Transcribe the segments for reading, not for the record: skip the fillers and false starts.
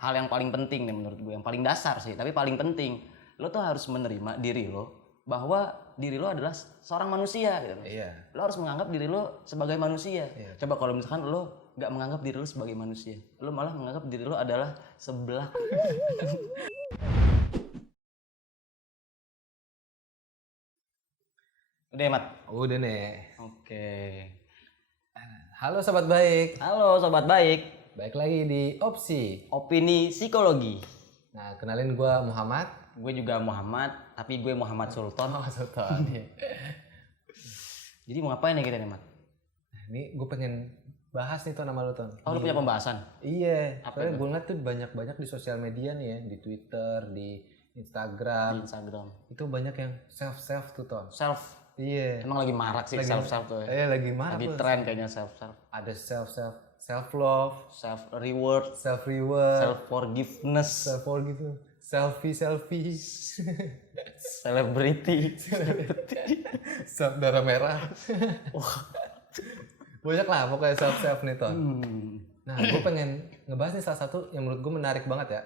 hal yang paling penting nih menurut gue, yang paling dasar sih, tapi paling penting. Lo tuh harus menerima diri lo bahwa diri lo adalah seorang manusia gitu. Iya. Lo harus menganggap diri lo sebagai manusia. Iya. Coba kalau misalkan lo nggak menganggap diri lo sebagai manusia, lo malah menganggap diri lo adalah sebelah. Udah ya, Mat? Udah nih. Oke. Halo sobat baik. Halo sobat baik. Baik lagi di Opsi. Opini psikologi. Nah, kenalin gue Muhammad. Gue juga Muhammad, tapi gue Muhammad Sultan. Oh, Sultan. Jadi mau ngapain ya kita nih, Mat? Ini gue pengen bahas nih Ton nama lu Ton. Oh, lu punya pembahasan? Iya. Apa Soalnya itu? gue ngeliat tuh banyak-banyak di sosial media nih ya, di Twitter, di Di Instagram. Instagram. Itu banyak yang self tuh Ton. Self. Iya. Emang lagi marak sih Lagi- self tuh ya. Lagi marah Lagi tuh. tren kayaknya self. Ada self love, Self reward, self reward, self forgiveness, self gitu, selfie, celebrity. self darah merah. Banyak lah pokoknya self nih Ton. Nah, gue pengen ngebahas nih salah satu yang menurut gue menarik banget ya,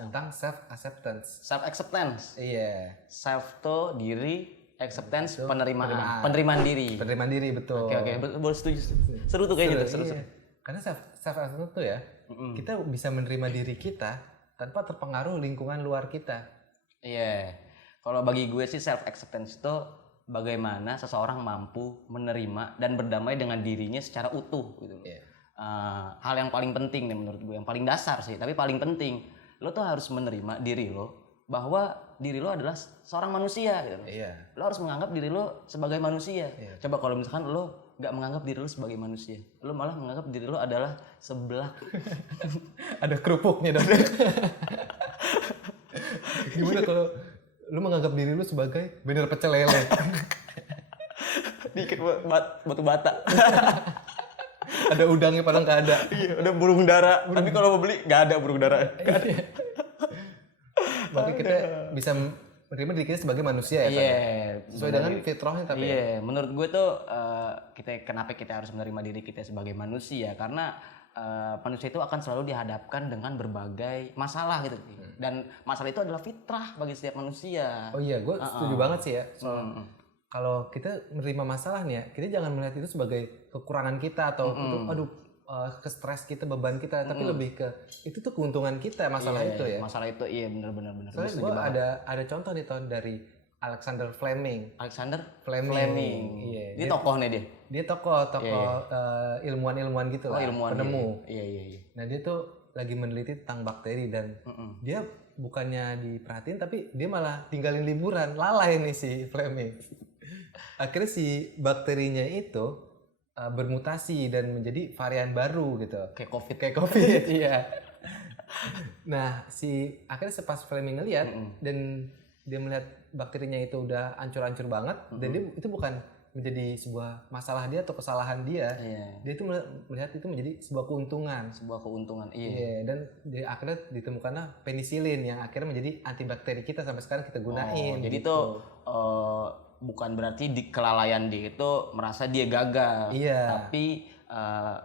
tentang self acceptance. Self acceptance. Iya, Self tuh diri, acceptance Itu penerimaan. Penerimaan diri. penerimaan diri betul. Oke, boleh setuju. Seru tuh kayaknya tuh, seru. Iya. Karena self acceptance tuh ya, kita bisa menerima diri kita tanpa terpengaruh lingkungan luar kita. Iya. Kalau bagi gue sih self acceptance itu bagaimana seseorang mampu menerima dan berdamai dengan dirinya secara utuh gitu. Iya. Hal yang paling penting nih menurut gue, yang paling dasar sih, tapi paling penting. Lo tuh harus menerima diri lo bahwa diri lo adalah seorang manusia gitu. Iya. Lo harus menganggap diri lo sebagai manusia. Iya. Coba kalau misalkan lo nggak menganggap diri lo sebagai manusia, lo malah menganggap diri lo adalah sebelah. Ada kerupuknya dong. Gimana kalau lu menganggap diri lu sebagai bener pecel lele? Dikit batu bata. Ada udangnya padahal nggak ada. Iya, udah burung dara. Tapi kalau mau beli nggak ada burung dara. Makanya kita bisa menerima diri kita sebagai manusia ya. Tan? Iya. Sesuai dengan fitrahnya tapi. ya? Iya, menurut gue tuh kenapa kita harus menerima diri kita sebagai manusia, karena manusia itu akan selalu dihadapkan dengan berbagai masalah gitu. Dan masalah itu adalah fitrah bagi setiap manusia. Oh iya, gue setuju banget sih ya. Soal kalau kita menerima masalah nih ya, kita jangan melihat itu sebagai kekurangan kita atau itu ke stres kita, beban kita, tapi lebih ke itu tuh keuntungan kita masalah Iya, itu ya. Masalah itu iya benar. Soalnya gue ada contoh nih Ton dari Alexander Fleming. Alexander Fleming. Iya. Dia tokoh nih dia. Dia tokoh ilmuwan gitu lah, Ilmuwan penemu. Iya. Nah dia tuh lagi meneliti tentang bakteri dan dia bukannya diperhatiin tapi dia malah tinggalin liburan, lalai nih si Fleming. Akhirnya si bakterinya itu bermutasi dan menjadi varian baru gitu. Kayak COVID. Iya. Nah akhirnya sepas Fleming ngeliat dan dia melihat bakterinya itu udah hancur-hancur banget dan dia itu bukan menjadi sebuah masalah dia atau kesalahan dia. Iya. Dia itu melihat itu menjadi sebuah keuntungan. Sebuah keuntungan. Iya. Iya, dan akhirnya ditemukanlah penisilin yang akhirnya menjadi antibakteri kita sampai sekarang kita gunain. Jadi gitu. tuh bukan berarti kelalaian dia itu merasa dia gagal. Iya. Tapi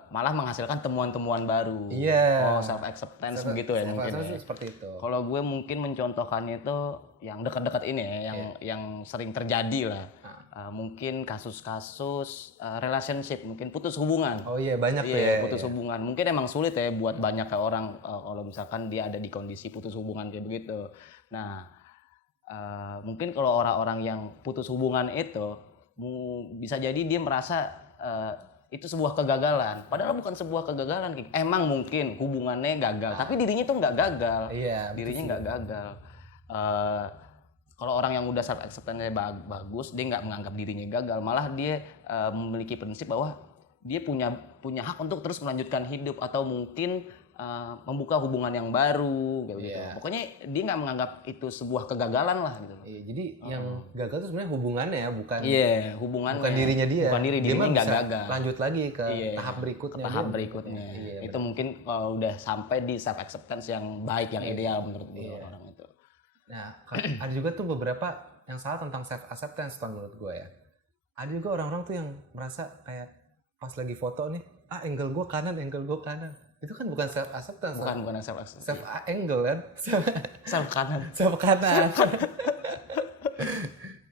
malah menghasilkan temuan-temuan baru. Iya. Self acceptance begitu ya mungkin. Self-acceptance seperti itu. Kalau gue mungkin mencontohkannya itu yang dekat-dekat ini ya, yang sering terjadi lah. Mungkin kasus-kasus relationship, mungkin putus hubungan. Oh iya, banyak tuh Iya, ya. putus hubungan. Mungkin emang sulit ya buat banyak orang kalau misalkan dia ada di kondisi putus hubungan kayak begitu. Nah, mungkin kalau orang-orang yang putus hubungan itu bisa jadi dia merasa itu sebuah kegagalan. Padahal bukan sebuah kegagalan. Emang mungkin hubungannya gagal, tapi dirinya tuh nggak gagal. Iya, Dirinya nggak gagal. Kalau orang yang udah self acceptance bagus, dia nggak menganggap dirinya gagal, malah dia memiliki prinsip bahwa dia punya hak untuk terus melanjutkan hidup atau mungkin membuka hubungan yang baru gitu. Pokoknya dia nggak menganggap itu sebuah kegagalan lah gitu. Iya, jadi yang gagal itu sebenarnya hubungannya ya, bukan hubungannya. bukan dirinya dia. Bukan dirinya nggak bisa gagal. Lanjut lagi ke tahap berikutnya. Tahap berikutnya. Itu mungkin udah sampai di self acceptance yang baik, yang ideal menurut gue orang itu. Nah, ada juga tuh beberapa yang salah tentang self acceptance menurut gue ya. Ada juga orang-orang tuh yang merasa kayak pas lagi foto nih, angle gue kanan. Itu kan bukan self acceptance. Bukan self acceptance. Self angle kan? Self kanan. Self kanan.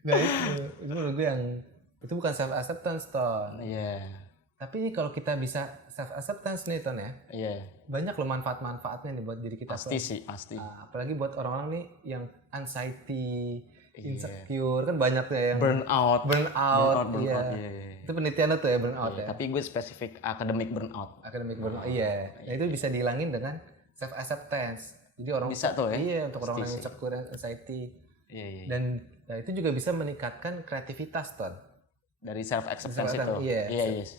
Nah itu menurut gue yang itu bukan self acceptance Ton. Iya. Tapi ini kalau kita bisa self acceptance nih Ton ya. Iya. Banyak loh manfaatnya nih buat diri kita. Pasti sih, pasti. Apalagi buat orang-orang nih yang anxiety, Iya. insecure kan banyak ya yang Burnout. Iya. Itu penelitiannya tuh ya burnout Iya, ya. tapi gue spesifik academic burnout. Academic burnout. Iya. Nah itu bisa dihilangin dengan self acceptance. Jadi orang Bisa tuh ya. Iya, untuk orang yang insecure dan anxiety. Iya. Dan nah, itu juga bisa meningkatkan kreativitas Ton. Dari self acceptance itu. Iya.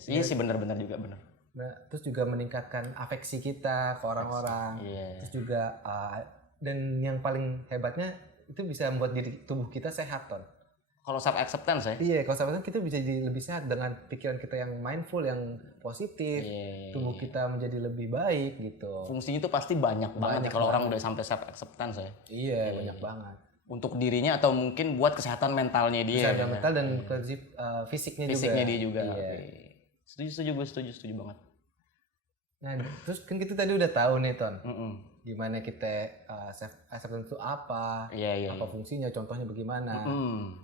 Iya sih benar-benar juga benar. Nah, terus juga meningkatkan afeksi kita ke orang-orang. Iya. Terus juga dan yang paling hebatnya itu bisa membuat diri tubuh kita sehat Ton. Kalau self acceptance ya. Iya, kalau self kita bisa jadi lebih sehat dengan pikiran kita yang mindful, yang positif. Iya. Tubuh kita menjadi lebih baik gitu. Fungsinya itu pasti banyak banget kalau orang udah sampai self acceptance ya. Iya, banyak banget. Untuk dirinya atau mungkin buat kesehatan mentalnya dia. Kesehatan mental dan fisiknya dia juga. Iya. Setuju gue setuju banget. Nah, terus kan kita tadi udah tahu nih Ton. Gimana kita self acceptance itu apa? Iya. Apa fungsinya, contohnya bagaimana.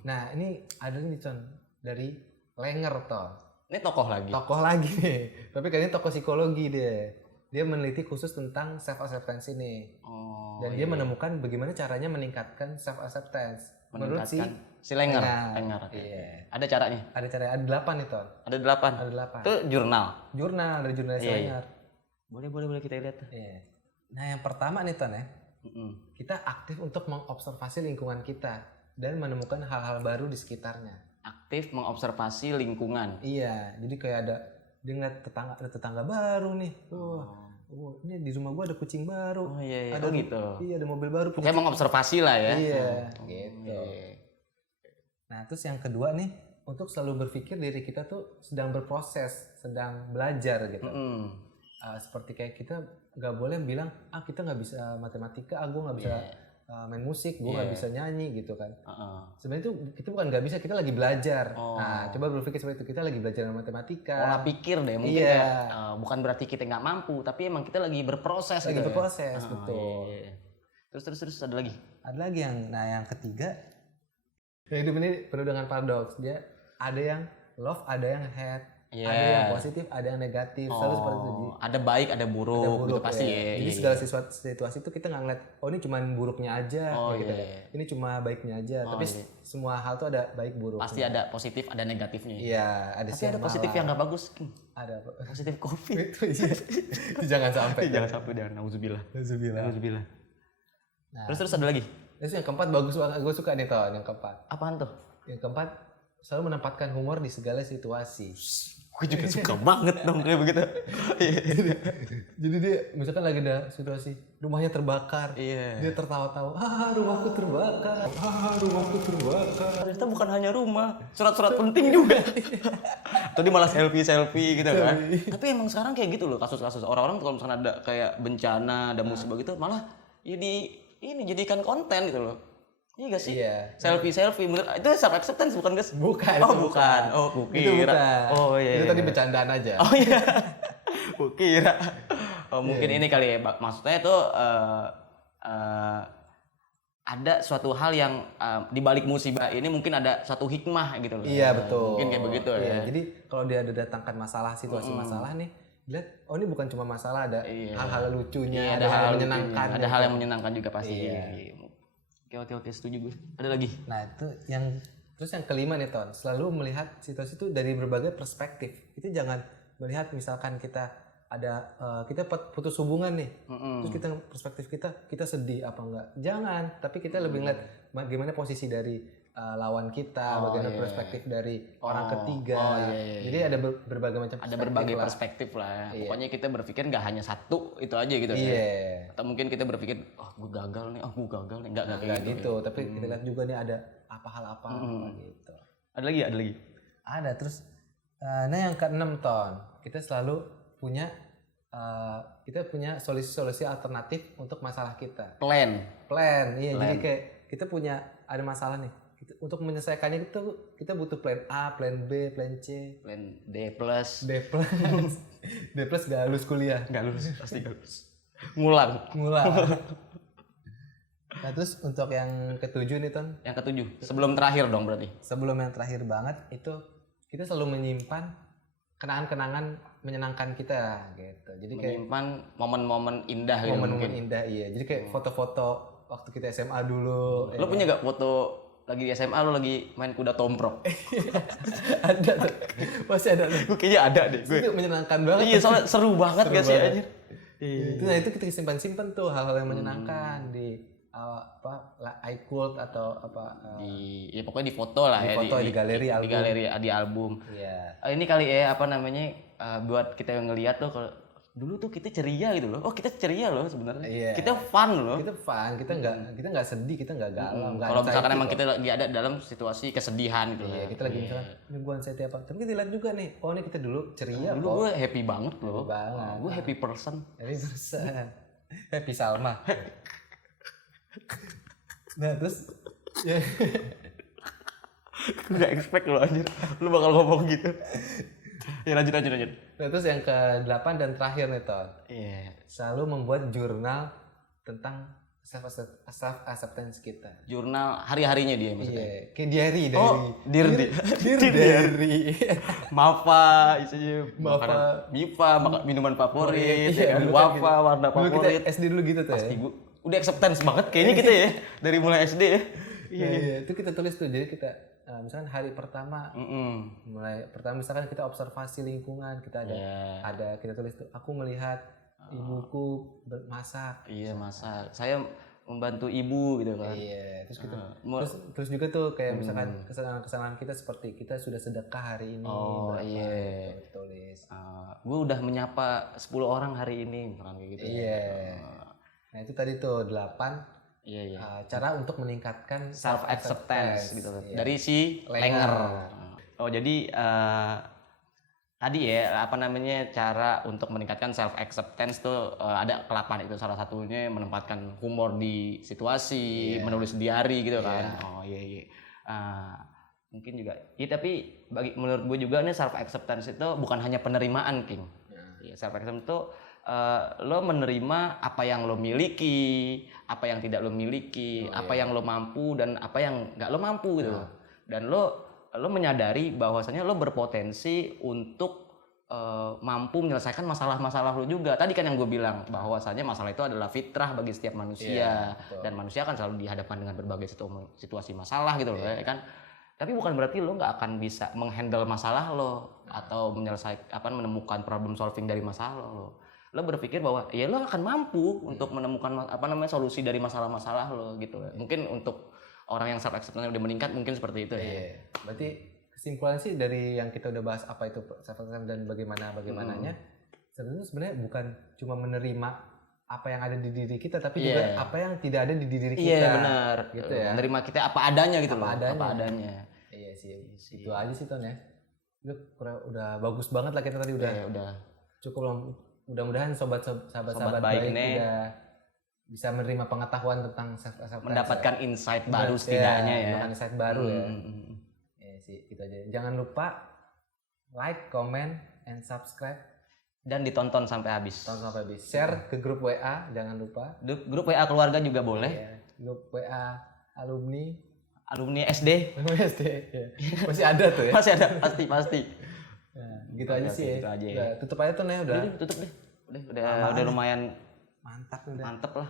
Nah, ini ada nih Ton dari Langer Ton. Ini tokoh lagi. Tokoh lagi nih. Tapi kayaknya tokoh psikologi dia meneliti khusus tentang self acceptance ini. Dan dia menemukan bagaimana caranya meningkatkan self acceptance. Menurut si Langer. Iya. Ada caranya? Ada caranya. Ada 8 nih Ton. Ada 8. Ada 8. Itu jurnal. Jurnal dari jurnalis Langer. Boleh kita lihat. Iya. Nah, yang pertama nih Ton ya. Kita aktif untuk mengobservasi lingkungan kita dan menemukan hal-hal baru di sekitarnya. Aktif mengobservasi lingkungan. Iya, jadi kayak dia ngeliat tetangga baru nih. Ini di rumah gua ada kucing baru. Oh iya. Ada gitu. Iya, ada mobil baru. Pokoknya mengobservasi lah ya. Iya, gitu. Nah, terus yang kedua nih, untuk selalu berpikir diri kita tuh sedang berproses, sedang belajar gitu. Seperti kayak kita nggak boleh bilang kita nggak bisa matematika, gue nggak bisa main musik, gue nggak bisa nyanyi gitu kan. Sebenarnya itu kita bukan nggak bisa, kita lagi belajar. Nah, coba berpikir seperti itu, kita lagi belajar matematika. Pola pikir deh mungkin ya. Bukan berarti kita nggak mampu, tapi emang kita lagi berproses. Lagi berproses, betul. Iya. Terus ada lagi. Ada lagi yang ketiga. Yang hidup ini penuh dengan paradoks. Dia ada yang love, ada yang hate. Ada yang positif, ada yang negatif, selalu seperti itu. Ada baik, ada buruk, gitu pasti ya. Jadi segala situasi itu kita nggak ngeliat, ini cuma buruknya aja, gitu. Ini cuma baiknya aja. Tapi semua hal tuh ada baik buruk. Pasti ada positif, ada negatifnya. Iya, ada. Tapi ada positif yang nggak bagus. Ada positif COVID. Itu jangan sampai. Jangan. Nauzubillah. Nah, terus ada lagi. Terus yang keempat bagus banget, gue suka nih Ton. Yang keempat. Apaan tuh? Yang keempat selalu menempatkan humor di segala situasi. Gue juga suka banget dong kayak begitu. Jadi dia misalkan lagi ada situasi rumahnya terbakar, dia tertawa-tawa, rumahku terbakar. Ternyata bukan hanya rumah, surat-surat penting juga. Tadi malah selfie gitu kan. Tapi emang sekarang kayak gitu loh kasus-kasus orang-orang kalau misalnya ada kayak bencana, ada musibah gitu, malah ya jadikan konten gitu loh. Iya gak sih? Iya. Selfie. Itu self acceptance bukan guys? Bukan. Bukan. Oh, kukira. Itu bukan. Oh iya. Itu tadi bercandaan aja. Oh iya. Kukira. Mungkin ini kali ya, maksudnya itu ada suatu hal yang di balik musibah ini mungkin ada suatu hikmah gitu loh. Iya, betul. Mungkin kayak begitu ya. Jadi kalau dia ada datangkan masalah, situasi masalah nih, lihat ini bukan cuma masalah, ada hal-hal lucunya, ada hal yang menyenangkan. Ada hal yang menyenangkan juga pasti. Oke, setuju gue. Ada lagi. Nah, itu terus yang kelima nih Ton, selalu melihat situasi itu dari berbagai perspektif. Itu jangan melihat misalkan kita kita putus hubungan nih. Terus perspektif kita sedih apa enggak. Jangan, tapi kita lebih ngeliat bagaimana posisi dari lawan kita, bagaimana perspektif dari orang ketiga. Jadi ada berbagai macam perspektif. Ada berbagai perspektif lah. Pokoknya kita berpikir nggak hanya satu itu aja gitu. Atau mungkin kita berpikir, gue gagal nih, nggak kayak gitu. Tapi kita lihat juga nih ada hal apa gitu. Ada lagi. Ada terus. Nah yang keenam Ton, kita selalu punya solusi-solusi alternatif untuk masalah kita. Plan. Iya. Jadi kayak kita ada masalah nih. untuk menyelesaikannya itu kita butuh plan A, plan B, plan C, Plan D plus. D plus. D plus gak lulus kuliah. Nggak lulus, pasti nggak lulus. Ngulang. Nah terus untuk yang ketujuh nih Ton, Yang ketujuh, sebelum terakhir dong berarti. sebelum yang terakhir banget itu kita selalu menyimpan kenangan-kenangan menyenangkan kita gitu. Jadi kayak Menyimpan momen-momen indah gitu momen-momen mungkin. indah, iya. Jadi kayak foto-foto waktu kita SMA dulu. Lo punya gak foto lagi di SMA lo lagi main kuda tomprok? Ada tuh, masih ada tuh. Gue kayaknya ada deh. Itu menyenangkan banget. Iya, soalnya seru banget Seru gak sih banget. anjir? Itu nah itu kita simpan-simpan tuh hal-hal yang menyenangkan di iCult atau Ya pokoknya di foto lah di ya. foto, di galeri album. Di galeri, di album. Iya. Ini kali ya apa namanya buat kita yang ngeliat tuh kalau dulu tuh kita ceria gitu loh. Oh kita ceria loh sebenarnya. Iya. Kita fun loh. Kita fun, kita nggak sedih, kita nggak galau, nggak Kalau misalkan anxiety emang kok. kita lagi ada dalam situasi kesedihan gitu. Iya, kita lagi misalkan ini gua anxiety apa. Tapi kita lihat juga nih, oh ini kita dulu ceria Dulu kok. gue happy banget loh. banget. Gue happy person. Happy person. Happy Salma. Nah terus ya, Gue gak expect lo anjir. Lu bakal ngomong gitu. Ya lanjut. nah terus yang ke-8 dan terakhir nih Ton. Iya. Selalu membuat jurnal tentang self acceptance kita. Jurnal hari-harinya dia maksudnya. Iya, kayak diary. Oh, dear diary. Mafa, isinya Mafa. makanan Mifa, minuman favorit, Iya, ya kan? dulu kan Wafa, warna Dulu kita favorit. SD dulu gitu tuh ya. Pasti gue udah acceptance banget kayaknya kita ya dari mulai SD ya. Iya, itu kita tulis tuh. Jadi kita misalkan hari pertama mulai pertama misalkan kita observasi lingkungan, kita ada Iya. kita tulis tuh aku melihat ibuku bermasak. Iya masa saya membantu ibu gitu kan. Iya, terus kita Mau- terus juga tuh kayak misalkan kesalahan kita seperti kita sudah sedekah hari ini. Oh, berapa, iya. gitu, tulis. Gue udah menyapa 10 orang hari ini misalkan kayak gitu. Iya. Nah, itu tadi tuh 8 Iya. cara untuk meningkatkan Self acceptance gitu kan. Iya. Dari si Langer. Oh, jadi tadi ya apa namanya cara untuk meningkatkan self acceptance tuh ada ke-8 itu salah satunya menempatkan humor di situasi, menulis diary gitu kan. Oh iya. Mungkin juga. Ya tapi menurut gue juga nih self acceptance itu bukan hanya penerimaan, King. Ya, self acceptance itu lo menerima apa yang lo miliki, apa yang tidak lo miliki, apa yang lo mampu dan apa yang nggak lo mampu gitu. Dan lo menyadari bahwasanya lo berpotensi untuk mampu menyelesaikan masalah-masalah lo juga. Tadi kan yang gue bilang bahwasanya masalah itu adalah fitrah bagi setiap manusia dan manusia kan selalu dihadapkan dengan berbagai situasi masalah gitu loh ya kan. Tapi bukan berarti lo nggak akan bisa menghandle masalah lo atau menemukan problem solving dari masalah lo. Lo berpikir bahwa ya lo akan mampu untuk menemukan solusi dari masalah-masalah lo gitu. Mungkin untuk orang yang self acceptance udah meningkat mungkin seperti itu ya. Iya. Berarti kesimpulan sih dari yang kita udah bahas apa itu self acceptance dan bagaimananya sebenarnya bukan cuma menerima apa yang ada di diri kita tapi juga apa yang tidak ada di diri kita. Iya benar. Gitu ya. Menerima kita apa adanya gitu Apa loh. adanya. Apa adanya. Iya sih. Itu aja sih Ton ya. Udah bagus banget lah kita tadi udah. Ya, udah. Cukup mudah-mudahan sahabat-sahabat baik baik nih udah bisa menerima pengetahuan tentang self acceptance. Mendapatkan insight baru setidaknya ya. Mendapatkan insight baru ya. Ya sih, gitu aja. Jangan lupa like, comment, and subscribe. Dan ditonton sampai habis. Tonton sampai habis. Share ke grup WA, jangan lupa. Grup WA keluarga juga boleh. Ya, grup WA alumni. Alumni SD SD. Ya. Masih ada tuh ya. masih ada pasti. Nah, gitu aja sih ya. Gitu aja ya. Udah, tutup aja tuh nih udah. Tutup deh. Udah lumayan Mantap nih udah. mantep lah.